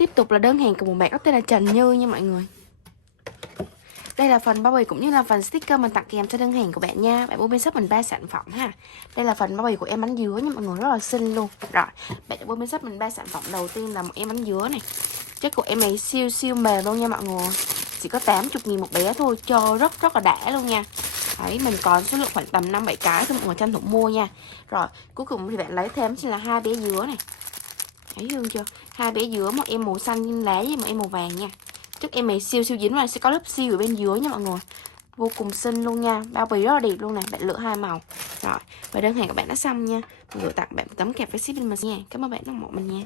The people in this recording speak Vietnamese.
Tiếp tục là đơn hàng của một bạn có tên là Trần Như nha mọi người. Đây là phần bao bì cũng như là phần sticker mình tặng kèm cho đơn hàng của bạn nha. Bạn mua bên shop mình 3 sản phẩm ha. Đây là phần bao bì của em bánh dứa nha mọi người, rất là xinh luôn. Rồi, bạn đã mua bên shop mình 3 sản phẩm. Đầu tiên là một em bánh dứa này. Chất của em này siêu siêu mềm luôn nha mọi người. Chỉ có 80.000 một bé thôi, cho rất là đã luôn nha. Đấy, mình còn số lượng khoảng tầm 5-7 cái thôi mọi người tranh thủ mua nha. Rồi, cuối cùng thì bạn lấy thêm chính là 2 bé dứa này. Thấy hương chưa? 2 bé dứa, một em màu xanh lá với một em màu vàng nha. Chất em này siêu siêu dính và sẽ có lớp siêu ở bên dưới nha mọi người. Vô cùng xinh luôn nha. Bao bì rất là đẹp luôn nè. Bạn lựa 2 màu. Rồi, và đơn hàng của bạn đã xong nha. Mình gửi tặng bạn một tấm kẹp với ship bên mình nha. Cảm ơn bạn đã ủng hộ mình nha.